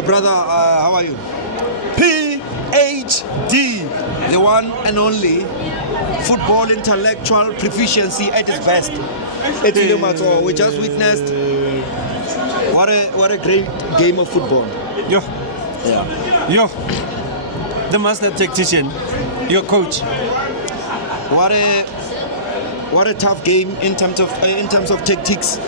Brother, how are you? PhD, the one and only football intellectual proficiency at its best. We just witnessed what a great game of football. Yo, the master tactician, your coach. What a tough game in terms of tactics.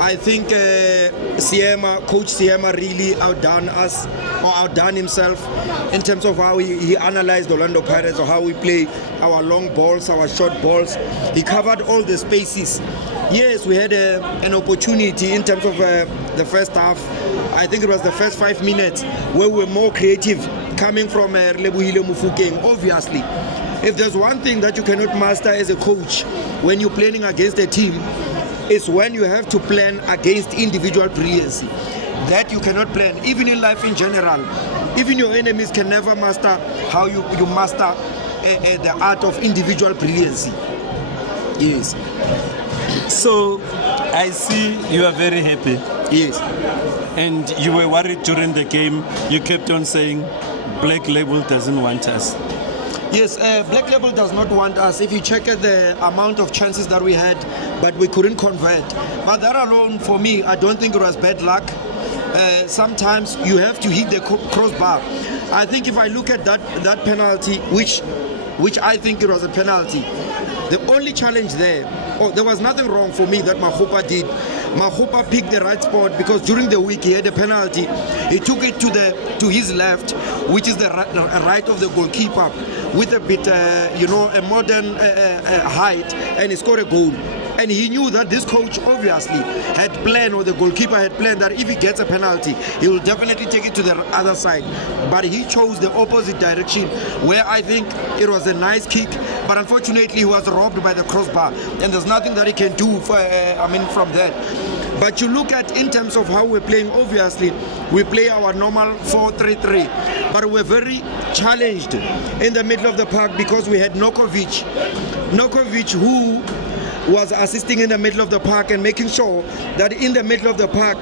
I think Coach Siema really outdone us, or outdone himself in terms of how he analyzed Orlando Pirates, or how we play our long balls, our short balls. He covered all the spaces. Yes, we had an opportunity in terms of the first half. I think it was the first 5 minutes where we were more creative, coming from Lebohile Mofokeng. Obviously, if there's one thing that you cannot master as a coach when you're playing against a team, is when you have to plan against individual brilliancy. That you cannot plan, even in life in general. Even your enemies can never master how you master the art of individual brilliancy. Yes. So, I see you are very happy. Yes. And you were worried during the game. You kept on saying, Black Label doesn't want us. Yes, Black Label does not want us. If you check at the amount of chances that we had, but we couldn't convert. But that alone, for me, I don't think it was bad luck. Sometimes you have to hit the crossbar. I think if I look at that penalty, which I think it was a penalty, the only challenge there, there was nothing wrong for me that Mahopa did. Mahopa picked the right spot because during the week he had a penalty. He took it to his left, which is the right of the goalkeeper, with a bit, a modern height, and he scored a goal. And he knew that this coach obviously had planned, or the goalkeeper had planned, that if he gets a penalty, he will definitely take it to the other side. But he chose the opposite direction, where I think it was a nice kick, but unfortunately he was robbed by the crossbar, and there's nothing that he can do from that. But you look at, in terms of how we're playing, obviously we play our normal 4-3-3, but we're very challenged in the middle of the park because we had Nokovic who was assisting in the middle of the park and making sure that in the middle of the park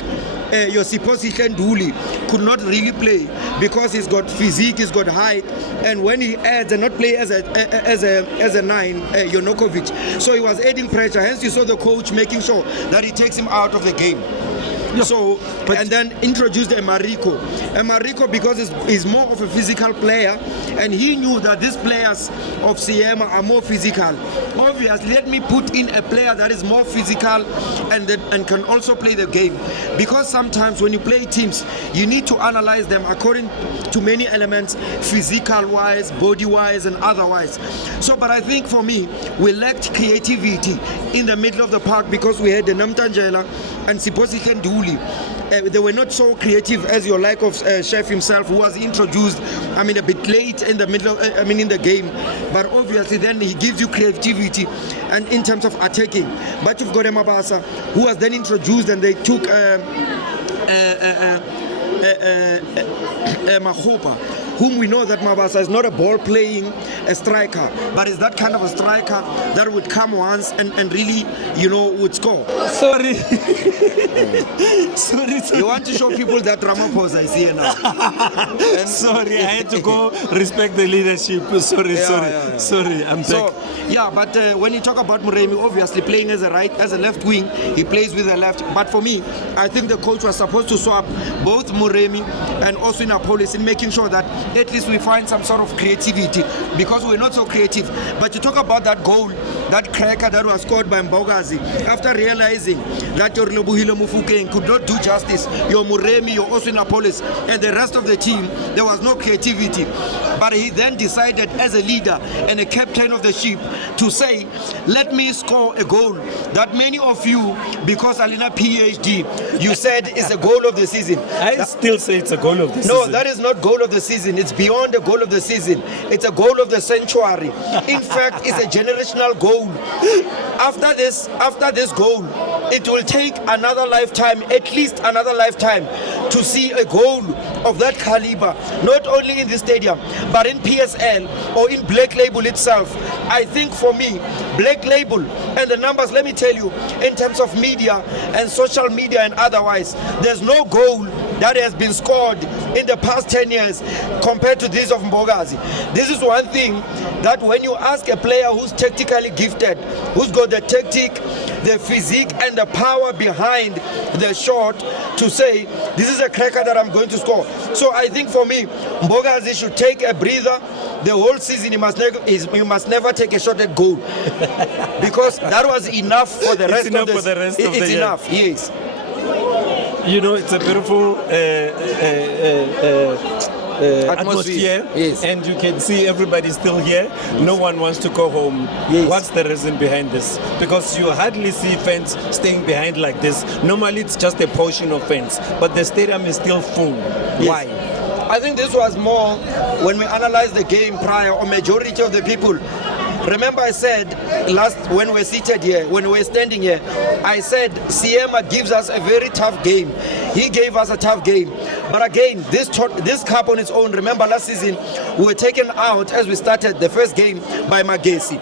Yosiposi Nduli could not really play because he's got physique, he's got height, and when he adds and not play as a nine, Jonokovic. So he was adding pressure. Hence you saw the coach making sure that he takes him out of the game. So, and then introduced Emariko because he's more of a physical player, and he knew that these players of Siema are more physical. Obviously, let me put in a player that is more physical and can also play the game, because sometimes when you play teams, you need to analyze them according to many elements, physical-wise, body-wise, and otherwise. So, but I think for me, we lacked creativity in the middle of the park because we had the Namtanjela and Siposi Nduli. They were not so creative as your like of Chef himself, who was introduced, a bit late in the middle, in the game. But obviously then he gives you creativity and in terms of attacking. But you've got Mabasa, who was then introduced, and they took Mahopa, whom we know that Mabasa is not a ball-playing striker, but is that kind of a striker that would come once and really, would score. Sorry. Sorry. You want to show people that Ramaphosa is here now. Sorry, I had to go respect the leadership. Sorry, I'm back. But when you talk about Muremi, obviously playing as a left wing, he plays with the left. But for me, I think the coach was supposed to swap both Muremi and also Napolis in making sure that at least we find some sort of creativity, because we're not so creative. But you talk about that goal, that cracker that was scored by Mbogazi, after realizing that your Lebohile Mofokeng could not do justice, your Muremi, your Osinapolis, and the rest of the team, there was no creativity. But he then decided, as a leader and a captain of the ship, to say, let me score a goal that many of you, because Alina PhD, you said is a goal of the season. I still say it's a goal of the season. No, that is not goal of the season. It's beyond the goal of the season. It's a goal of the century. In fact, it's a generational goal. After this goal, it will take another lifetime, at least another lifetime, to see a goal of that caliber, not only in the stadium, but in PSL or in Black Label itself. I think for me, Black Label and the numbers, let me tell you, in terms of media and social media and otherwise, there's no goal that has been scored in the past 10 years compared to this of Mbogazi. This is one thing that when you ask a player who's tactically gifted, who's got the tactic, the physique and the power behind the shot to say, this is a cracker that I'm going to score. So I think for me, Mbogazi should take a breather. The whole season he must never take a shot at goal. Because that was enough for the rest of the year. It's enough, yes. You know, it's a beautiful atmosphere, yes. And you can see everybody still here. Yes. No one wants to go home. Yes. What's the reason behind this? Because you hardly see fans staying behind like this. Normally it's just a portion of fans, but the stadium is still full. Yes. Why? I think this was more when we analyzed the game prior, or majority of the people. Remember I said when we were seated here, when we were standing here, I said Siema gives us a very tough game. He gave us a tough game. But again, this cup on its own, remember last season, we were taken out as we started the first game by Magesi.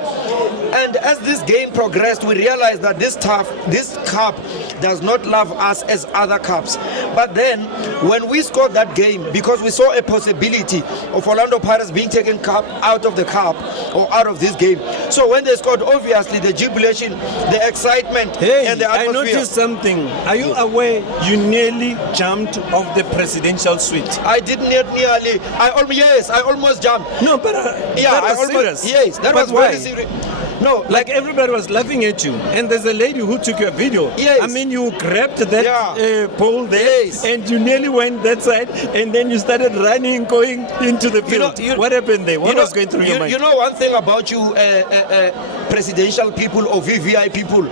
And as this game progressed, we realized that this cup does not love us as other cups. But then, when we scored that game, because we saw a possibility of Orlando Pirates being taken out of the cup or out of this game. So when they scored, obviously the jubilation, the excitement, and the atmosphere. I noticed something. Are you aware you nearly jumped off the presidential suite? I did not nearly. I almost jumped. No, but that was serious. Yes, that was very serious. No, like everybody was laughing at you, and there's a lady who took your video. Yes. I mean, you grabbed that pole there, yes, and you nearly went that side, and then you started running, going into the field. What happened there? What was going through your mind? You know one thing about you, presidential people or VVI people,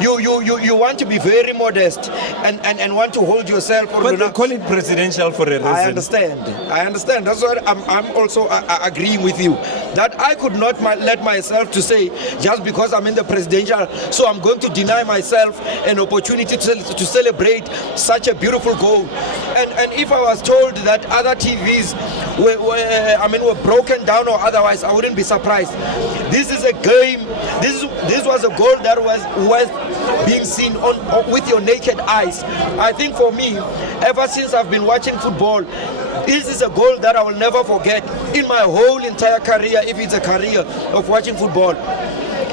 you want to be very modest and want to hold yourself. But they call it presidential for a reason. I understand. That's why I'm also agreeing with you that I could not let myself to say just because I'm in the presidential, so I'm going to deny myself an opportunity to celebrate such a beautiful goal. And if I was told that other TVs were broken down or otherwise, I wouldn't be surprised. This is a game. This was a goal that was worth being seen with your naked eyes. I think for me, ever since I've been watching football, this is a goal that I will never forget in my whole entire career, if it's a career of watching football.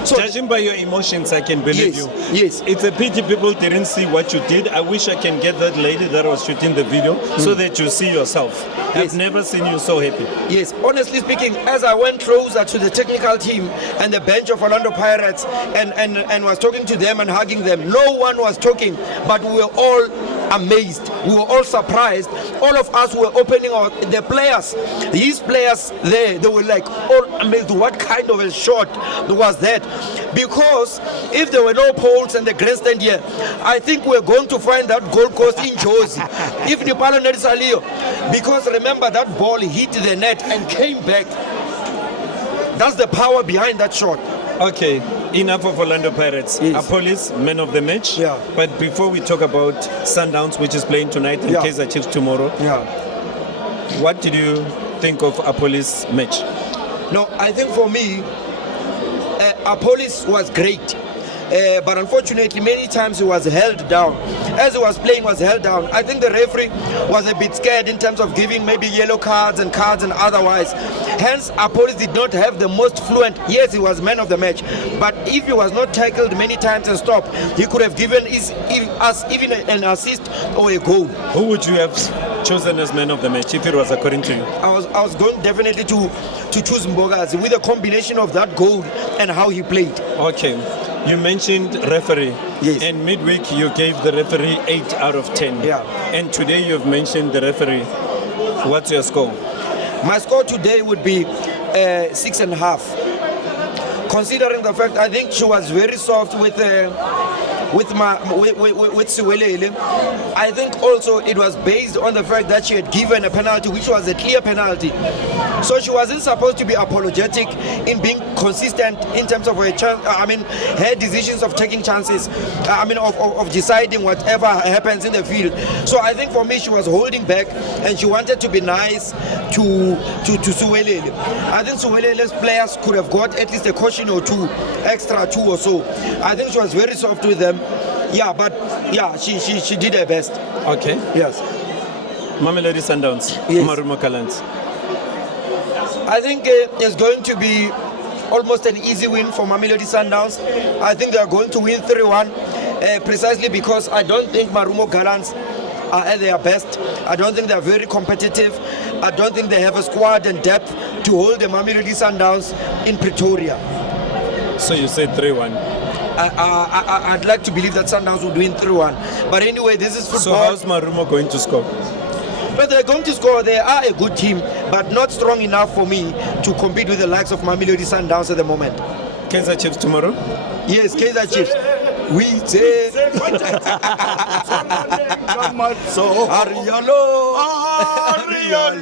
So, judging by your emotions, I can believe you. Yes. It's a pity people didn't see what you did. I wish I can get that lady that was shooting the video so that you see yourself. Yes. I've never seen you so happy. Yes, honestly speaking, as I went closer to the technical team and the bench of Orlando Pirates and was talking to them and hugging them, no one was talking, but we were all amazed. We were all surprised. All of us were opening the players. These players there, they were like all amazed. What kind of a shot was that? Because if there were no poles and the grandstand here, I think we're going to find that Gold Coast in Jozi. If the ball net is Alio, because remember that ball hit the net and came back. That's the power behind that shot. Okay, enough of Orlando Pirates. Yes. Apolis, man of the match. Yeah. But before we talk about Sundowns, which is playing tonight, and Kaizer Chiefs tomorrow, what did you think of Apolis' match? No, I think for me, Apolis was great. But unfortunately, many times he was held down. As he was playing, was held down. I think the referee was a bit scared in terms of giving maybe yellow cards and otherwise. Hence, Apolis did not have the most fluent. Yes, he was man of the match. But if he was not tackled many times and stopped, he could have given us even an assist or a goal. Who would you have chosen as man of the match if it was according to you? I was going definitely to choose Mbogazi with a combination of that goal and how he played. Okay. You mentioned referee. Yes. And midweek you gave the referee 8 out of 10. Yeah. And today you've mentioned the referee. What's your score? My score today would be 6.5. Considering the fact I think she was very soft with Siwelele. I think also it was based on the fact that she had given a penalty, which was a clear penalty. So she wasn't supposed to be apologetic in being consistent in terms of her her decisions of taking chances. Of deciding whatever happens in the field. So I think for me she was holding back and she wanted to be nice to Siwelele. I think Siwelele's players could have got at least a caution or two, extra 2 or so. I think she was very soft with them. Yeah, but she did her best. Okay. Yes. Mamelodi Sundowns, Yes. Marumo Gallants. I think it's going to be almost an easy win for Mamelodi Sundowns. I think they are going to win 3-1, precisely because I don't think Marumo Gallants are at their best. I don't think they are very competitive. I don't think they have a squad and depth to hold the Mamelodi Sundowns in Pretoria. So you say 3-1. I'd like to believe that Sundowns will win 3-1. But anyway, this is football. So how's Marumo going to score? But they're going to score. They are a good team, but not strong enough for me to compete with the likes of Mamelodi Sundowns at the moment. Kaizer Chiefs tomorrow? Yes, Kaizer Chiefs. We say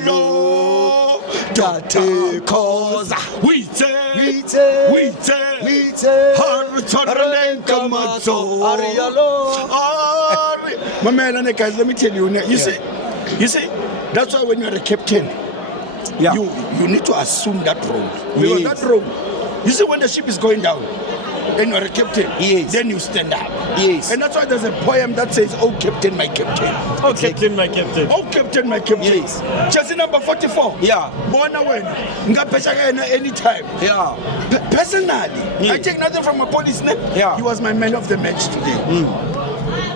Arialo, Tate Koza. We say Mamela, guys, let me tell you. You see, that's why when you're a captain, you need to assume that role. Because that role, you see, when the ship is going down, and you're a captain, then you stand up. Yes. And that's why there's a poem that says, "Oh Captain, my captain." Oh, Captain, my captain. Oh Captain, my captain. Yes. Jersey number 44. Yeah. Bona when anytime. Yeah. Personally, I take nothing from a police name. Yeah. He was my man of the match today.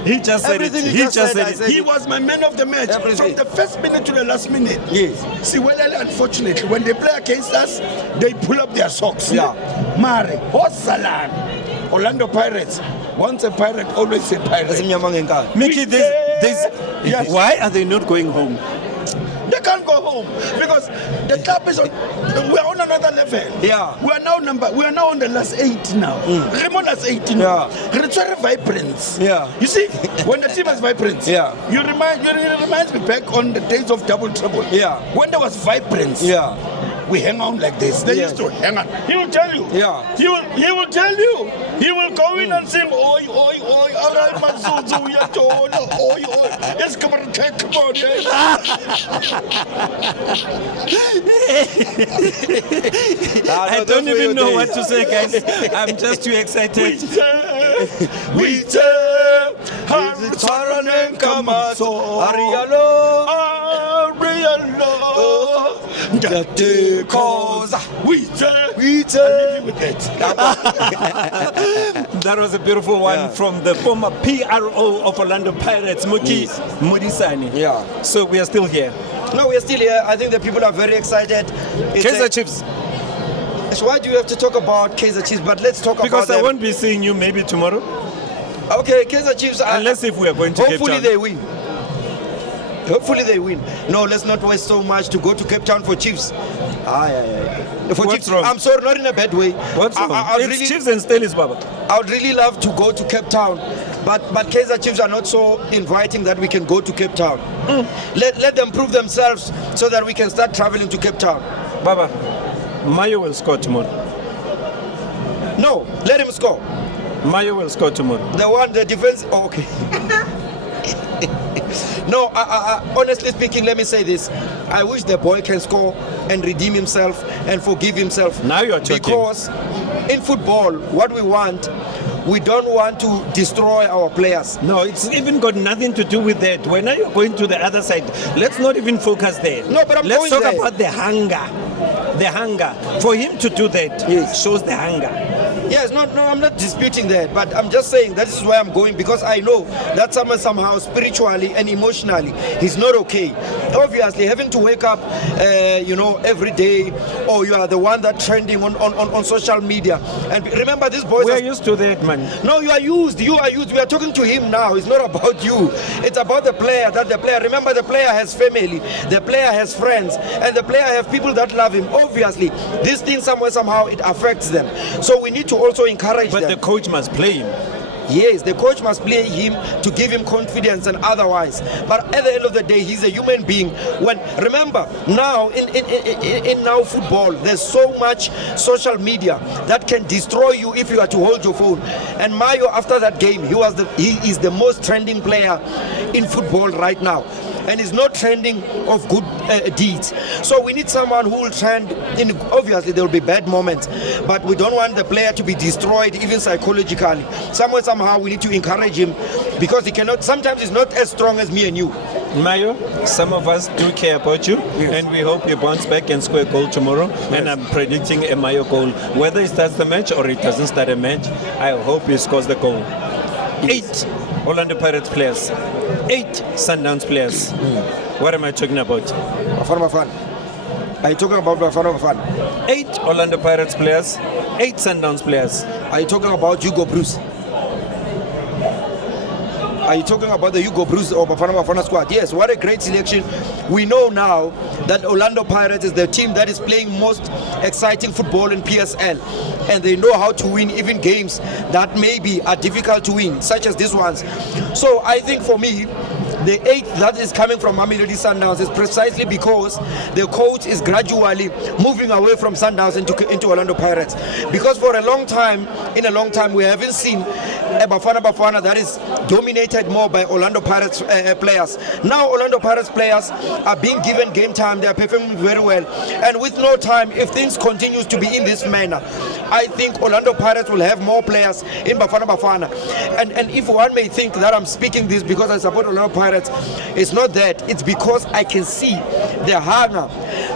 He just said Everything it. he just said, I it. said He was my man of the match Everything. from the first minute to the last minute. Yes. Siwelele, unfortunately, when they play against us, they pull up their socks. Yeah. Mare, Hosalan, Orlando Pirates. Once a pirate, always a pirate. Mickey, Yes. why are they not going home? They can't go home because the club is on. We are on another level. Yeah. We are now on the last 8 now. I'm on last 8 now. It's very vibrance. Yeah. You see, when the team has vibrance, Yeah. you reminds me back on the days of double trouble. Yeah. When there was vibrance. Yeah. We hang on like this. They used to hang on. He will tell you. Yeah. He will tell you. He will go in and sing, oi, oi, oi, alright, Mazuzu, Yatono, oi, oi. It's come on, come on, I don't even know what to say, guys. I'm just too excited. We say, Harutaran Kamaso, Arialo, Tate Koza. We say, leave with it. That was a beautiful one from the former PRO of Orlando Pirates, Muki Mudisani. Yeah. So we are still here. No, we're still here. I think the people are very excited. Kaizer Chiefs. So why do you have to talk about Kaizer Chiefs? But let's talk Because about I them. won't be seeing you maybe tomorrow. Okay, Kaizer Chiefs. Unless if we are going to Cape hopefully Town. they win. Hopefully they win. No, let's not waste so much to go to Cape For Chiefs. For What's Chiefs. wrong? I'm sorry, not in a bad way. What's wrong? I'd It's really, Chiefs and Stelis, Baba. I would really love to go to Cape Town, but Kaizer Chiefs are not so inviting that we can go to Cape Town. Let them prove themselves so that we can start traveling to Cape Town. Baba, Mayo will score tomorrow. No, let him score. Mayo will score tomorrow. The defense. Oh, okay. No, honestly speaking, let me say this. I wish the boy can score and redeem himself and forgive himself. Now you're talking. Because in football, what we don't want to destroy our players. No, it's even got nothing to do with that. When you're going to the other side, let's not even focus there. No, but let's going talk there. about the hunger. The hunger. For him to do that shows the hunger. Yes, no, I'm not disputing that, but I'm just saying that is where I'm going because I know that somehow spiritually and emotionally he's not okay. Obviously, having to wake up, every day, or you are the one that trending on social media. And remember, these boys. We're used to that, man. No, you are used. We are talking to him now. It's not about you. It's about the player. Remember, the player has family. The player has friends, and the player has people that love him. Obviously, this thing somehow it affects them. So we need to also encourage them. But the coach must play him. Yes, the coach must play him to give him confidence and otherwise. But at the end of the day, he's a human being. Remember, now in now football, there's so much social media that can destroy you if you are to hold your phone. And Mayo, after that game, he is the most trending player in football right now. And is not trending of good deeds. So we need someone who will trend. Obviously, there will be bad moments, but we don't want the player to be destroyed, even psychologically. Somehow we need to encourage him because he cannot. Sometimes he's not as strong as me and you. Mayo, some of us do care about you, and we hope you bounce back and score a goal tomorrow. And I'm predicting a Mayo goal. Whether it starts the match or it doesn't start a match, I hope he scores the goal. 8 Orlando Pirates players, 8 Sundowns players. What am I talking about? Bafana Bafana. Are you talking about Bafana Bafana? 8 Orlando Pirates players, 8 Sundowns players. Are you talking about Hugo Bruce? Are you talking about the Hugo Bruce or Bafana Bafana squad? Yes, what a great selection. We know now that Orlando Pirates is the team that is playing most exciting football in PSL. And they know how to win even games that maybe are difficult to win, such as these ones. So I think for me, the 8th that is coming from Mamelodi Sundowns is precisely because the coach is gradually moving away from Sundowns into Orlando Pirates. Because for a long time, we haven't seen a Bafana Bafana that is dominated more by Orlando Pirates players. Now Orlando Pirates players are being given game time. They are performing very well. And with no time, if things continues to be in this manner, I think Orlando Pirates will have more players in Bafana Bafana. And if one may think that I'm speaking this because I support Orlando Pirates, it's not that. It's because I can see the hunger,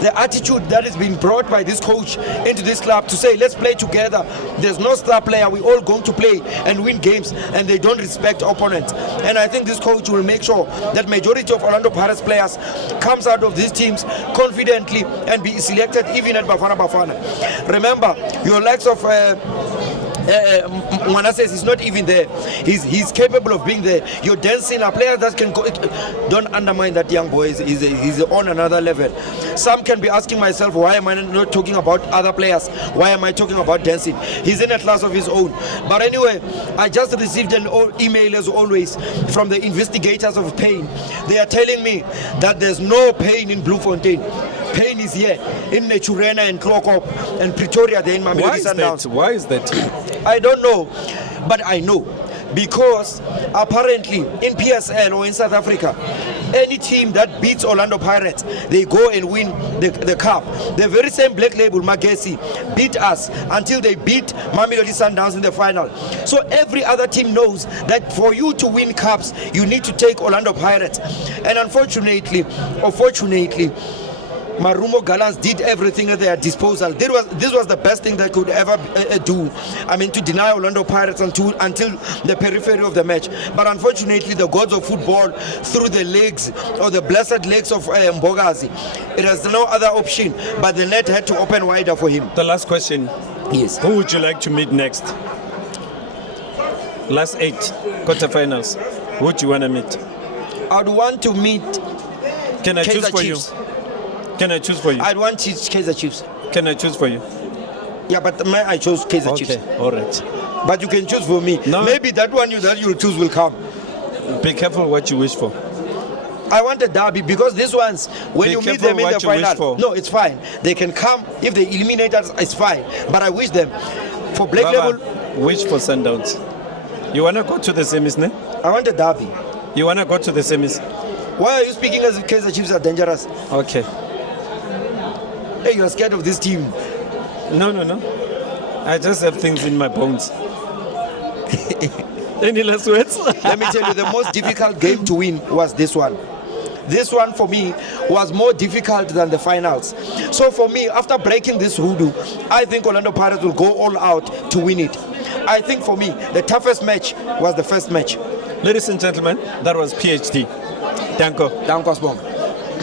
the attitude that is being brought by this coach into this club to say, let's play together. There's no star player. We're all going to play and win games, and they don't respect opponents. And I think this coach will make sure that majority of Orlando Pirates players comes out of these teams confidently and be selected even at Bafana Bafana. Remember, your likes of Mwana says he's not even there. He's capable of being there. You're dancing a player that can go. Don't undermine that young boy. He's on another level. Some can be asking myself, why am I not talking about other players? Why am I talking about dancing? He's in a class of his own. But anyway, I just received an email as always from the investigators of pain. They are telling me that there's no pain in Bloemfontein. Pain is here in Naturena and Klokop and Pretoria. There in Mamelodi Sundowns. Why is that? I don't know, but I know because apparently in PSL or in South Africa, any team that beats Orlando Pirates, they go and win the cup. The very same Black Label, Magesi, beat us until they beat Mamelodi Sundowns in the final. So every other team knows that for you to win cups, you need to take Orlando Pirates. And unfortunately, or fortunately, Marumo Gallants did everything at their disposal. This was the best thing they could ever do. I mean, to deny Orlando Pirates until the periphery of the match. But unfortunately, the gods of football, through the legs or the blessed legs of Mbogazi, it has no other option. But the net had to open wider for him. The last question. Yes. Who would you like to meet next? Last 8 quarterfinals. Who would you want to meet? I'd want to meet. Can I choose Kaizer for Chiefs. you? Can I choose for you? I'd want Kaizer Chiefs. Can I choose for you? Yeah, but I chose Kaizer Chiefs. Okay, all right. But you can choose for me. No. Maybe that one that you'll choose will come. Be careful what you wish for. I want a derby because these ones, when you meet them in the final, no, it's fine. They can come. If they eliminate us, it's fine. But I wish them for Black Baba, Label. wish for Sundowns. You want to go to the semis, ne? I want a derby. You want to go to the semis? Why are you speaking as if Kaizer Chiefs are dangerous? Okay. Hey, you are scared of this team. No. I just have things in my bones. Any last words? Let me tell you, the most difficult game to win was this one. This one for me was more difficult than the finals. So for me, after breaking this hoodoo, I think Orlando Pirates will go all out to win it. I think for me, the toughest match was the first match. Ladies and gentlemen, that was PhD. Danko. Danko Sbong.